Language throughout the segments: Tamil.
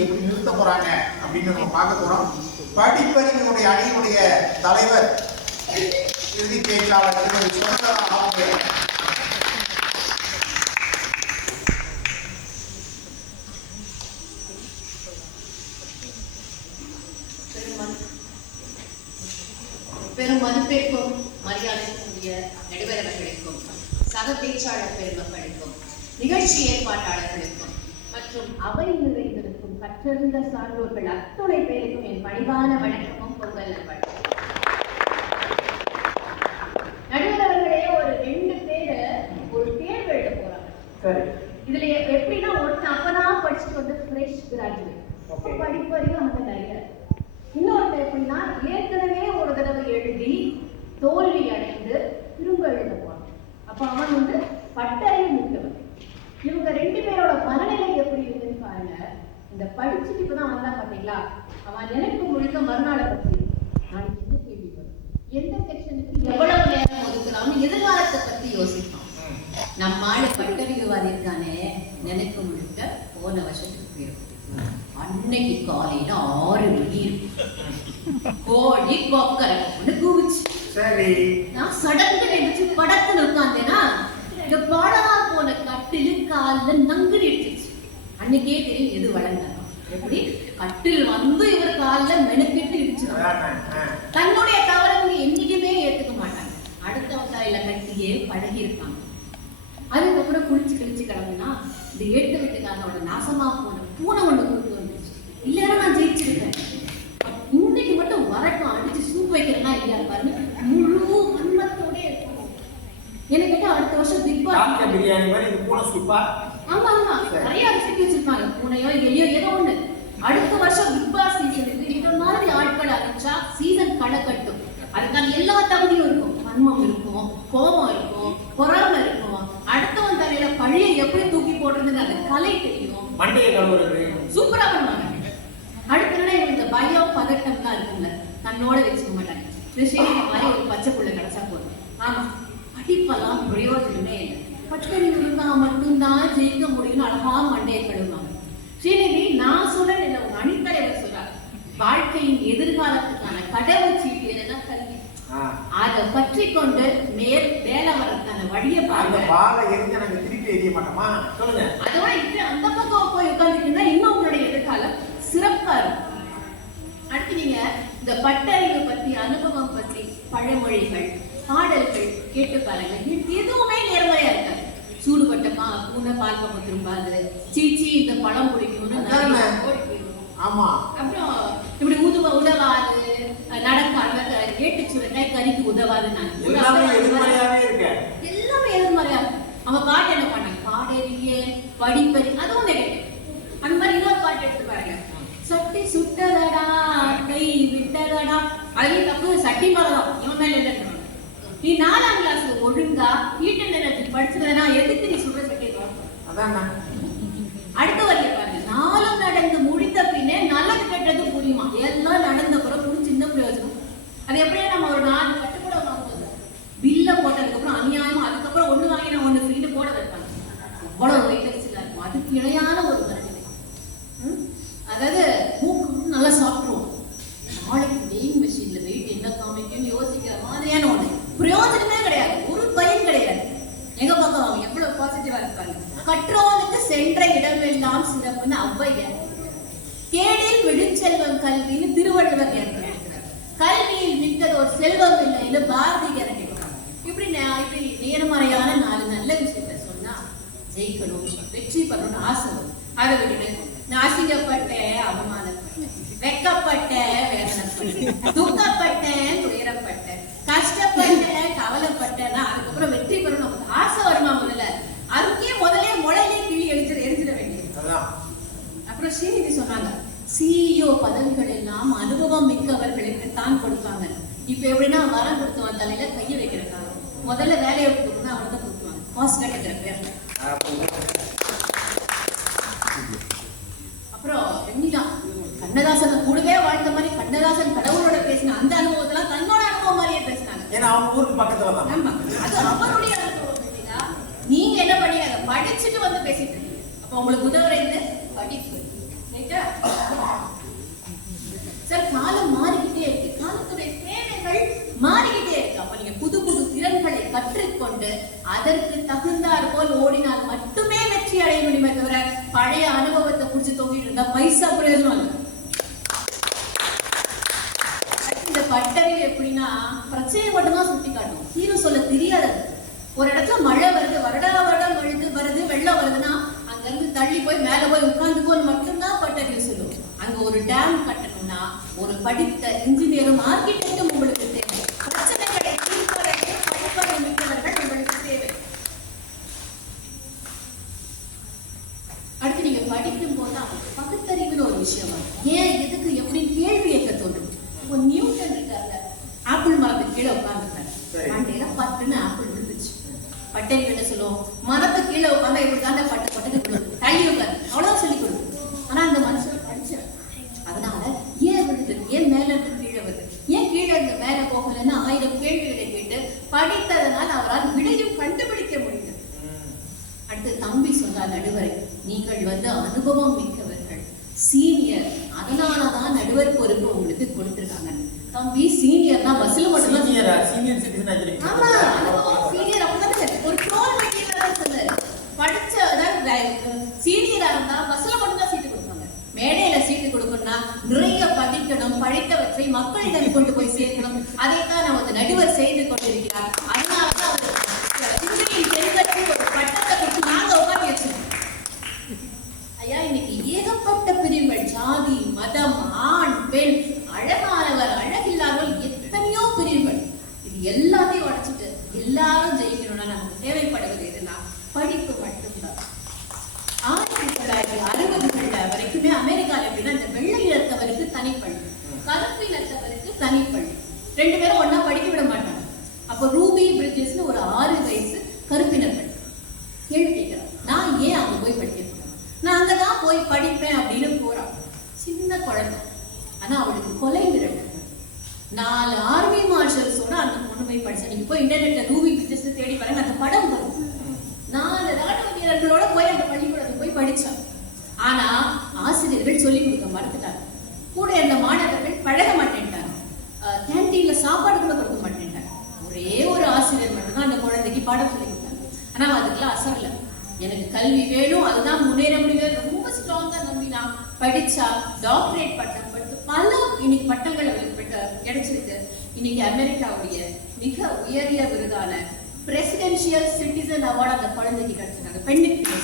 எப்படி நிறுத்த போறாங்க அப்படின்னு நம்ம பார்க்க போறோம். படிப்பறிவினுடைய அணியினுடைய தலைவர் இறுதி பேச்சாளர் திருமதி சுமந்தரா அவங்க பெரும் மதிப்பிற்கும் மரியாதைக்குரிய நடுவரவர்களுக்கும் சக பேச்சாளர் பெருமக்களுக்கும் நிகழ்ச்சி ஏற்பாட்டாளர்களுக்கும் மற்றும் அவை நிறைந்திருக்கும் கற்றறிந்த சான்றோர்கள் அத்துணை பேருக்கும் என் பணிவான வணக்கமும் பொங்கல் நல்வாழ்த்துக்கள். நடுவரவர்களே, ஒரு 2 பேரு ஒரு தேர்வு எழுத போறாங்க. இதுல எப்படின்னா ஒருத்தன் அப்பதான் படிச்சுட்டு வந்து ஃப்ரெஷ் கிராஜுவேட், படிப்பறிவு அந்த நிறைய. இன்னொருத்த எப்படின்னா ஏற்கனவே ஒரு தடவை எழுதி தோல்வி அடைந்து திரும்ப எழுத போறான். அப்ப அவன் வந்து பட்டறிவு மிக்கவன். இவங்க 2 பேரோட மனநிலை எப்படி இருக்குன்னு பாருங்க. இந்த படிச்சுட்டு இப்பதான் வந்தா பாத்தீங்களா, அவன் எனக்கு முழுக்க மறுநாளை பத்தி நாளைக்கு என்ன கேள்வி வரும், எந்த செக்ஷனுக்கு எவ்வளவு நேரம் ஒதுக்கலாம்னு எதிர்காலத்தை பத்தி யோசிப்பான். நம்மால பட்டறிவுவாதி இருக்கானே, எனக்கு முழுக்க போன வருஷத்துக்கு போயிடும். அன்னைக்கு காலையில 6 மணி கோழி கொக்கரன்னு கூவிச்சு. சரி, நான் சடங்கு நினைச்சு படத்துல உட்கார்ந்தேன்னா இந்த பழமா போன கட்டிலு காலில் நங்கு எடுத்துச்சு. அன்னைக்கே தெரியும் எது வளர்ந்தாலும். எப்படி கட்டில் வந்து இவர் காலில் மெனக்கிட்டு இடிச்சு. தன்னுடைய தவறவங்க என்னைக்குமே ஏத்துக்க மாட்டாங்க. அடுத்தவன் தலையில கட்டியே பழகி இருப்பாங்க. அதுக்கப்புறம் குளிச்சு கிழிச்சு கிளம்புனா இந்த 8 வீட்டுக்காரனோட நாசமா போன பூனை ஒண்ணு கூட்டு வந்துச்சு. இல்லைன்னா நான் ஜெயிச்சிருக்கேன். இன்னைக்கு மட்டும் வரட்டும், அடிச்சு சூப் வைக்கிறேன்னா இல்லையா பாருங்க, முழு அன்பத்தோட இருக்கும். எனக்கு கேட்டா அடுத்த வருஷம் பிக் பாஸ் பிரியாணி மாதிரி இந்த பூனை சூப்பா. ஆமா ஆமா, நிறைய ரெசிபி வச்சிருப்பாங்க. பூனையோ எலியோ ஏதோ ஒண்ணு. அடுத்த வருஷம் பிக் பாஸ் சீசனுக்கு இந்த மாதிரி ஆட்கள் அனுப்பிச்சா சீசன் களை கட்டும். அதுக்கான எல்லா தகுதியும் இருக்கும். வன்மம் இருக்கும், கோபம் இருக்கும், பொறாமை இருக்கும். அடுத்தவன் தலையில பழியை எப்படி தூக்கி போடுறதுன்னு அந்த கலை தெரியும். மண்டையை கழுவுறது சூப்பரா பண்ணுவாங்க. அடுத்த நாள் இவங்க இந்த பயம் பதட்டம்லாம் இருக்குல்ல, தன்னோட வச்சுக்க மாட்டாங்க. ஸ்ரீநிதி மாதிரி ஒரு பச்சை புள்ள கிடைச்சா போதும். ஆமா, படிப்பெல்லாம் பிரயோஜனமே இல்லை, பட்டறிவு இருந்தா மட்டும்தான் ஜெயிக்க முடியும்னு அழகா மண்டையை கழுவுவாங்க. ஸ்ரீநிதி நான் சொல்றேன் இல்லை, உங்க அணித்தலைவர் சொல்றாரு, வாழ்க்கையின் எதிர்காலத்துக்கான கடவுள் சீட்டு என்னன்னா கல்வி. அதை பற்றி கொண்டு மேல் வேலை வரதுக்கான வழியை பாருங்க. அதோட இப்படி அந்த பக்கம் போய் உட்காந்துட்டீங்கன்னா இன்னும் உங்களுடைய எதிர்காலம் சிறப்பா இருக்கும். அடுத்து நீங்க இந்த பட்டறிவு பத்தி, அனுபவம் பத்தி பழமொழிகள், பாடல்கள் கேட்டு பாருங்க. எதுவுமே நேர்மையா இருக்காது. சூடுபட்ட பூனை பால் பக்கம் திரும்பாது, சீச்சி இந்த பழம் பிடிக்கும்னு. ஆமா, அப்புறம் இப்படி உதவாது, நடக்காது, கேட்டு சுரக்காய் கறிக்கு உதவாது. எல்லாமே எதிர்மறையா இருக்கு. அவங்க பாட்டு என்ன பண்ணாங்க, பாடறியே படிப்பறி, அதுவும் நெகட்டிவ். அந்த மாதிரி இன்னொரு பாட்டு எடுத்து பாருங்க, சட்டி சுட்டதடா கை விட்டதடா. அதுலயும் தப்பு சட்டி மரம் இவன் மேல இல்லைன்னு. நீ 4ஆம் கிளாஸ் ஒழுங்கா ஈட்ட நேரத்தில் படிச்சதுனா எதுக்கு நீ சுடுற சட்டி மரம்? அடுத்த வரைய பாருங்க, 4 நடந்து முடித்த பின்னே நல்லது கெட்டது புரியுமா. எல்லாம் நடந்த பிறகு சின்ன பிரயோஜனம். அது எப்படியா நம்ம ஒரு 4 கட்டு கூட வாங்குவோம், பில்ல போட்டதுக்கு அப்புறம் அநியாயமா அதுக்கப்புறம் 1 வாங்கினா 1 ஃப்ரீன்னு போட வைப்பாங்க. அவ்வளவு வெயிட்டரிசிலா இருக்கும். அதுக்கு இணையான ஒரு கருத்து. அதாவது மூக்கு நல்லா சாப்பிடுவோம், நாளைக்கு வெயிங் மெஷின்ல வெயிட் என்ன காமிக்கும்னு யோசிக்கிற மாதிரியான ஒண்ணு. பிரயோஜனமே கிடையாது, ஒரு பயன் கிடையாது. எங்க பக்கம் அவங்க எவ்வளவு பாசிட்டிவா இருப்பாங்க. கற்றோனுக்கு சென்ற இடமெல்லாம் சிறப்புன்னு ஔவையார், கேடில் விழுச்செல்வம் கல்வின்னு திருவள்ளுவர் இருக்கிறார், கல்வியில் மிக்கதோர் செல்வம் இல்லைன்னு பாரதியார் இருக்கிறார். இப்படி நேர்மறையான 4 நல்ல விஷயத்த சொன்னா ஜெயிக்கணும், வெற்றி பெறணும்னு ஆசை வரும். அதை விட்டுட்டு நாசிக்கப்பட்டேன், அவமானப்பட்டேன், வெக்கப்பட்டேன், வேதனைப்பட்டேன், துக்கப்பட்டேன், துயரப்பட்டேன், கஷ்டப்பட்டேன், கவலைப்பட்டேன்னா அதுக்கப்புறம் வெற்றி பெறணும் ஆசை வருமா? அதுக்கே முதலே முளையிலே கிளி எரிஞ்சிட வேண்டியது. அப்புறம் ஸ்ரீநிதி சொன்னாங்க, CEO பதவிகள் எல்லாம் அனுபவம் மிக்கவர்களுக்கு தான் கொடுப்பாங்க. இப்ப எப்படின்னா வரம் கொடுத்தவன் தலையில கையை வைக்கிறாங்க, முதல்ல வேலையை கொடுத்தோம்னா அவனை தான் கொடுப்பாங்க. காஸ்ட் கிடைக்கிற பேர்ல. அப்புறம் வெண்ணிதான் கண்ணதாசன் கூடவே வாழ்ந்த மாதிரி கண்ணதாசன் கடவுளோட பேசின அந்த அனுபவத்தெல்லாம் தன்னோட அனுபவம் மாதிரியே பேசினாங்க. ஏன்னா அவங்க ஊருக்கு பக்கத்துல தான். அது அவருடைய அனுபவம். நீங்க என்ன பண்ணி அதை படிச்சுட்டு வந்து பேசிட்டு இருக்கீங்க. அப்ப உங்களுக்கு உதவுறது படிப்பு. உங்ககிட்ட சார் காலம் மாறிக்கிட்டே இருக்கு, காலத்துடைய தேவைகள் மாறிக்கிட்டே இருக்கு. அப்ப நீங்க புது புது திறன்களை கற்றுக்கொண்டு அதற்கு தகுந்தாற் போல் ஓடினால் மட்டுமே வெற்றி அடைய முடியுமே தவிர பழைய அனுபவத்தை புடிச்சு தொங்கிட்டு இருந்தா பைசா பிரயோஜனம் இல்லை. இந்த பட்டறிவு எப்படின்னா பிரச்சனையை மட்டும்தான் சுட்டி காட்டும், தீர்வு சொல்ல தெரியாது. ஒரு இடத்துல மழை வருது, வருடம் வருது, வெள்ளம் வருதுன்னா அங்க இருந்து தள்ளி போய் மேல போய் உட்கார்ந்துக்கோன்னு மட்டும்தான் பட்டறிவு சொல்லும். அங்க ஒரு டேம் கட்டணும்னா ஒரு படித்த இன்ஜினியரும் ஆர்கிடெக்டும் உங்களுக்கு தேவை. பிரச்சனைகளை தீர்ப்பதற்கு படிப்பதை மிக்கவர்கள் உங்களுக்கு தேவை. அடுத்து நீங்க படிக்கும் போது பகுத்தறிவுன்னு ஒரு விஷயம் வரும். ஏன் எதுக்கு எப்படி கேள்வி கேட்க தோன்றும். இப்போ நியூட்டன் இருக்காருல்ல, ஆப்பிள் மரத்துக்கு கீழே உட்கார்ந்துருக்காரு, மண்டையில பட்டுன்னு ஆப்பிள் விழுந்துச்சு. பட்டறிவு என்ன சொல்லுவோம், மரத்துக்கு கீழே உட்கார்ந்தா இப்படி தாண்ட பட்டு பட்டு தள்ளி உட்காரு, அவ்வளவுதான் சொல்லி கொடுக்கும். ஆனா அந்த மனுஷன் படிச்சேன், அதனால ஏன் விழுது, ஏன் மேல இருந்து கீழே வருது, ஏன் கீழே இருந்து மேல போகலன்னு 1000 கேள்விகளை கேட்டு படித்ததனால் அவரால் விடையும் கண்டுபிடிக்க முடியும். அடுத்து தம்பி சொன்னார் நடுவரை, நீங்கள் அனுபவம் மிக்கவர்கள், சீனியர், அதனாலதான் நடுவர் பொறுப்பு உங்களுக்கு கொடுத்திருக்காங்க. தம்பி சீனியர்னா பஸ்ல மட்டும் சீனியர் சிட்டிசன். ஆமா, அனுபவம் சீனியர் அப்படிதான் ஒரு ட்ரோல் மெட்டீரியல் சொன்னாரு. படிச்ச அதாவது சீனியரா இருந்தா பஸ்ல மட்டும் தான் சீட்டு கொடுப்பாங்க, மேடையில சீட்டு கொடுக்கணும்னா நிறைய படிக்கணும், படித்தவற்றை மக்களிடம் கொண்டு போய் சேர்க்கணும். அதைத்தான் நமது நடுவர் செய்து கொண்டிருக்கிறார். அதனாலதான் அவர் சிந்தனையில் தென்பற்றி ஒரு பட்டத்தை கொடுத்து நாங்க உட்காந்து வச்சிருக்கோம். ஐயா, இன்னைக்கு ஏகப்பட்ட பிரிவுகள், ஜாதி, மதம், ஆண், பெண், அழகானவர், அழகில்லாதவர், எத்தனையோ பிரிவுகள். இது எல்லாத்தையும் உடைச்சிட்டு எல்லாரும் ஜெயிக்கணும்னா நமக்கு தேவைப்படுவது எதுனா படிப்பு மட்டும்தான். 1960கள் வரைக்குமே அமெரிக்கால எப்படின்னா இந்த வெள்ளை இனத்தவருக்கு தனிப்பள்ளி, கருப்பு இனத்தவருக்கு தனிப்பள்ளி, 2 பேரும் ஒன்னா படிக்க விட மாட்டாங்க. அப்போ ரூபி பிரிட்ஜஸ்னு ஒரு 6 வயசு கருப்பினர்கள் கேள்வி கேட்கிறான், நான் ஏன் அங்க போய் படிக்க போறேன், நான் அங்கதான் போய் படிப்பேன் அப்படின்னு போறான். சின்ன குழந்தை, ஆனா அவளுக்கு கொலை மிரட்டல். 4 ஆர்மி மார்ஷல்ஸோட அந்த பொண்ணு போய் படிச்சா. நீங்க போய் இன்டர்நெட்ல ரூபி பிக்சர்ஸ் தேடி பாருங்க, அந்த படம் வரும். 4 ராணுவ வீரர்களோட போய் அந்த பள்ளிக்கூடத்துக்கு போய் படிச்சாங்க. ஆனா ஆசிரியர்கள் சொல்லிக் கொடுக்க மறுத்துட்டாங்க, கூட இருந்த மாணவர்கள் பழக மாட்டேன்ட்டாங்க, கேன்டீன்ல சாப்பாடு கூட கொடுக்க மாட்டேன்ட்டாங்க. ஒரே ஒரு ஆசிரியர் மட்டும்தான் அந்த குழந்தைக்கு பாடம் சொல்லி கொடுத்தாங்க. ஆனா அதுக்கெல்லாம் அசரல, எனக்கு கல்வி வேணும், அதுதான் முன்னேற முடியும், ரொம்ப ஸ்ட்ராங்கா நம்பி நான் படிச்சா டாக்டரேட் பட்டம் படித்து பல இன்னைக்கு பட்டங்கள் கிடைச்சிருக்கு. இன்னைக்கு அமெரிக்காவுடைய மிக உயரிய விருதான பிரசிடென்ஷியல் சிட்டிசன் அவார்டு அந்த குழந்தைக்கு கிடைச்சிருக்காங்க, பெண்ணுக்கு.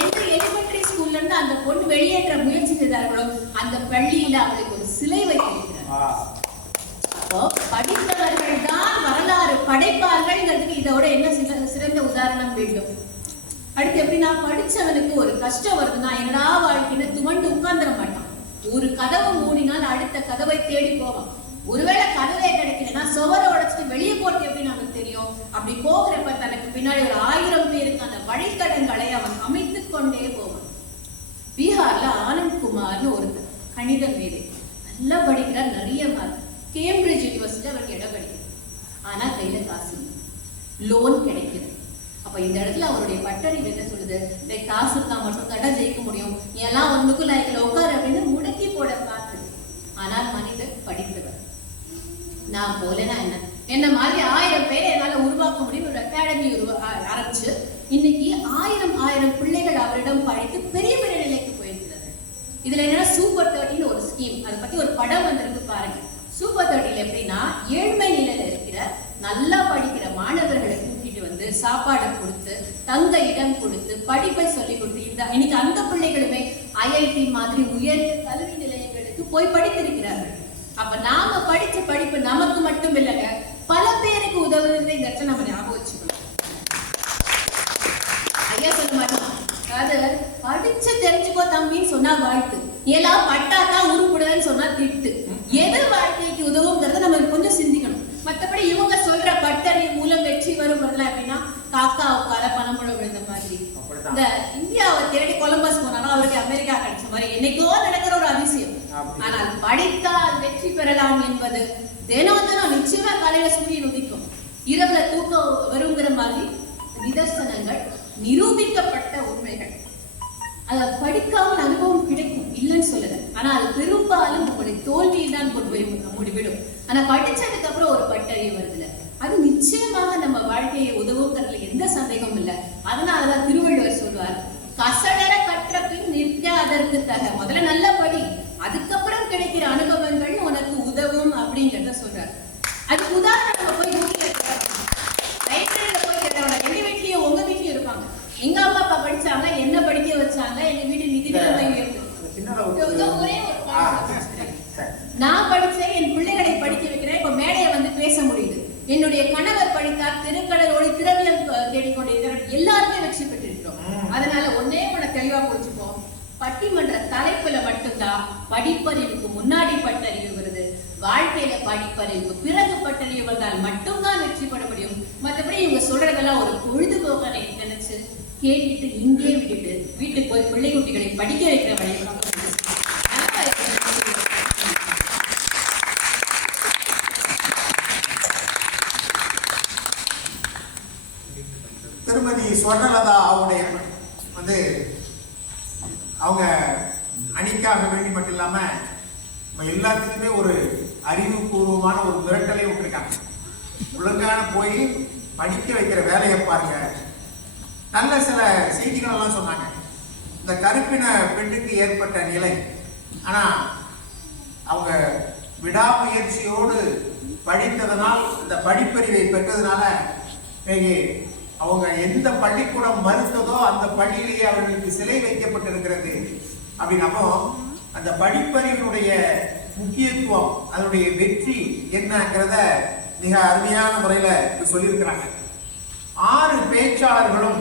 எந்த எலிமெண்டரி ஸ்கூல்ல இருந்து அந்த பொண்ணு வெளியேற்ற முயற்சி செய்தார்களோ அந்த பள்ளியில அவளுக்கு ஒரு சிலை வைத்திருக்கிறார். அப்போ படித்தவர்கள் தான் வரலாறு படைப்பார்கள். இதோட என்ன சிறந்த உதாரணம் வேண்டும். அடுத்து எப்படின்னா, படிச்சவனுக்கு ஒரு கஷ்டம் வருதுன்னா என்னடா வாழ்க்கைன்னு துவண்டு உட்கார்ந்துட மாட்டான். ஒரு கதவை மூடினால் அடுத்த கதவை தேடி போவான். ஒருவேளை கதவே கிடைக்கலன்னா சுவரை உடைச்சிட்டு வெளியே போறது எப்படி நமக்கு தெரியும். அப்படி போகிறப்ப தனக்கு பின்னாடி ஒரு 1000 பேருக்கான வழித்தடங்களை அவன் அமைத்துக் கொண்டே போவான். பீகார்ல ஆனந்த் குமார்னு ஒருத்தர் கணித மேதை, நல்லா படிக்கிறார், நிறைய மார்க். கேம்பிரிட்ஜ் யூனிவர்சிட்டி அவருக்கு இடம் கிடைக்குது, ஆனா கையில காசு, லோன் கிடைக்குது. அப்ப இந்த இடத்துல அவருடைய பட்டறிவு என்ன சொல்லுது, காசு இருந்தா மட்டும் தான் ஜெயிக்க முடியும், எல்லாம் ஒண்ணுக்கும் லைக்ல உட்காரு அப்படின்னு முடக்கி போட பார்க்குது. ஆனால் மனிதன் படித்தவர். நான் போலனா என்ன மாதிரி 1000 பேரை என்னால உருவாக்க முடியும். ஒரு அகாடமி ஆரம்பிச்சு இன்னைக்கு 1000 பிள்ளைகள் அவரிடம் படித்து பெரிய பெரிய நிலைக்கு போயிருக்கிறார்கள். இதுல என்னன்னா சூப்பர் 30 ஒரு ஸ்கீம், அதை பத்தி ஒரு படம் வந்திருக்கு பாருங்க. சூப்பர் 30 எப்படின்னா, ஏழ்மை நிலையில இருக்கிற நல்லா படிக்கிற மாணவர்களை கூட்டிட்டு சாப்பாடு கொடுத்து, தங்க இடம் கொடுத்து, படிப்பை சொல்லி கொடுத்து, இன்னைக்கு அந்த பிள்ளைகளுமே IIT மாதிரி உயரிய கல்வி நிலையங்களுக்கு போய் படித்திருக்கிறார்கள். அப்ப நாம படிச்ச படிப்பு நமக்கு மட்டும் இல்லைங்க, பல பேருக்கு உதவுறது. இந்த இடத்துல நம்ம ஞாபகம் வச்சுக்கணும். ஐயா சொல்ல மாட்டோம், அதாவது படிச்சு தெரிஞ்சுக்கோ தம்பின்னு சொன்னா வாழ்த்து, எல்லாம் பட்டாதான் உருப்படுதுன்னு சொன்னா திட்டு. எது வாழ்க்கைக்கு உதவுங்கிறத நம்ம கொஞ்சம் சிந்திக்கணும். மற்றபடி இவங்க சொல்ற பட்டறிவு மூலம் வெற்றி வரும்ல அப்படின்னா, காக்கா உட்கார பணமுழம் விழுந்த மாதிரி. இந்த இந்தியாவை தேடி கொலம்பஸ் போனாலும் அவருக்கு அமெரிக்கா கிடைச்ச மாதிரி என்னைக்கோ நடக்கிற ஒரு அதிசயம். ஆனால் படித்தால் வெற்றி பெறலாம் என்பது தினம் நிச்சயமா காலையில சூரியன் உதிக்கும், இரவுல தூக்கம் வருங்கிற மாதிரி நிதர்சனங்கள், நிரூபிக்கப்பட்ட உண்மைகள். அதை படிக்காமல் அனுபவம் கிடைக்கும், இல்லைன்னு சொல்லல. ஆனா அது பெரும்பாலும் உங்களுடைய தோல்வியை தான் கொண்டு போய் முடிவிடும். ஆனா படிச்சதுக்கு அப்புறம் ஒரு பட்டறிவு வருதுல, அது நிச்சயமாக நம்ம வாழ்க்கையை உதவுங்கிறதுல எந்த சந்தேகமும் இல்லை. அதனாலதான் திருவள்ளுவர் சொல்வார், கசடர கற்ற பின் நிற்க அதற்கு தக. முதல்ல நல்ல படி, அதுக்கப்புறம் கிடைக்கிற அனுபவங்கள் உனக்கு உதவும் அப்படிங்கிறத சொல்றாரு. அதுக்கு உதாரணம் நம்ம போய் லைப்ரரியில போய் கேட்டவங்க, எங்க வீட்லயும் உங்க வீட்லயும் இருப்பாங்க. எங்க அம்மா அப்பா படிச்சாங்க, என்ன படிக்க வச்சாங்க, எங்க வீட்டு நிதி நிலைமை உயர்ந்தது. ஒரே ஒரு நான் படிச்சேன், என் பிள்ளைகளை படிக்க வைக்கிறேன், இப்ப மேடையை வந்து பேச முடியுது. என்னுடைய கணவர் படித்தார், திருக்கடலோடு திரவியம் தேடிக்கொண்டிருக்கிறார், எல்லாருமே வெற்றி பெற்றிருக்கிறோம். அதனால ஒன்னே உன தெளிவா புரிஞ்சுப்போம், பட்டிமன்ற தலைப்புல மட்டும்தான் படிப்பறிவுக்கு முன்னாடி பட்டறிவு வருது. வாழ்க்கையில படிப்பறிவுக்கு பிறகு பட்டறிவு வந்தால் மட்டும்தான் வெற்றி பெற முடியும். மற்றபடி இவங்க சொல்றதெல்லாம் ஒரு பொழுதுபோக்க நினைச்சு கேட்டுட்டு இங்கே விட்டுட்டு வீட்டுக்கு போய் பிள்ளை குட்டிகளை படிக்க வைக்கிற வழி. திருமதி ஸ்வர்ணலதா அவருடைய வந்து அவங்க அணிக்காக வேண்டி மட்டும் இல்லாம நம்ம எல்லாத்துக்குமே ஒரு அறிவுபூர்வமான ஒரு மிரட்டலை விட்டுருக்காங்க. ஒழுங்கான போய் படிக்க வைக்கிற வேலையை பாருங்க. நல்ல சில செய்திகள் எல்லாம் சொன்னாங்க. இந்த கருப்பின பெண்ணுக்கு ஏற்பட்ட நிலை, ஆனா அவங்க விடாமுயற்சியோடு படித்ததனால், இந்த படிப்பறிவை பெற்றதுனால அவங்க எந்த பள்ளிக்கூடம் மறுத்ததோ அந்த பள்ளியிலேயே அவர்களுக்கு சிலை வைக்கப்பட்டிருக்கிறது. அப்படின்னப்போ அந்த படிப்பறிவினுடைய முக்கியத்துவம், அதனுடைய வெற்றி என்னங்கிறத மிக அருமையான முறையில சொல்லியிருக்கிறாங்க. 6 பேச்சாளர்களும்